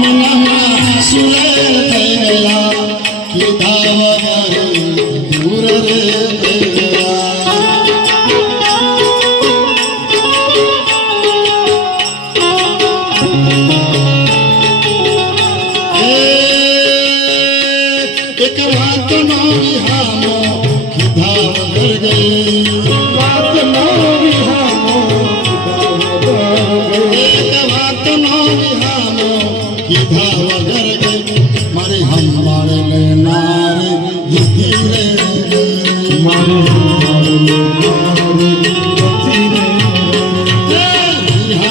મનના સુરે થઈ ગયા કીધા વગર દૂર રે થઈ ગયા એક વાત નો વિહામો કીધા વગર ગઈ વાત નો વિહામો એક વાત નો વિહામો કીધા વગર ગઈ મારી હંભાળ લેનાર જીતી રે મારી હંભાળ લેનાર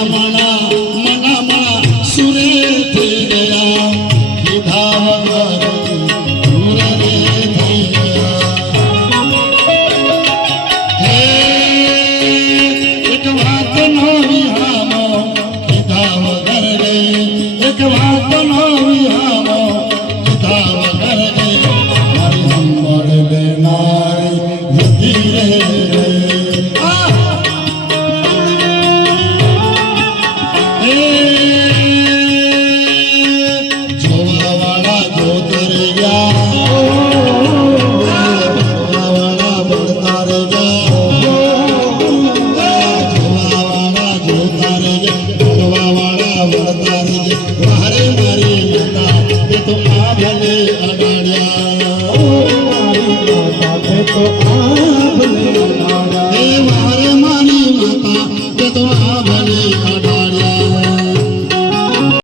મના મનામાં સુરે થઈ ગયા કીધા વગર દૂર રે થઈ ગયા એક વાત નો વિહામો કીધા વગર ગઈ એક વાત નો વિહામો કીધા વગર ગઈ મારી હંભાળ લેનાર જીતી રે જોવાવાળા જોત રે ગયા જોવાવાળા બળતા રે ગયા જોવાવાળા જોતા રે ગયા ભગવાવાળા બળતા રે ગયા મારે મારી માતા એ તો આ ભલે અડાડ્યા મારી માતા એ તો આ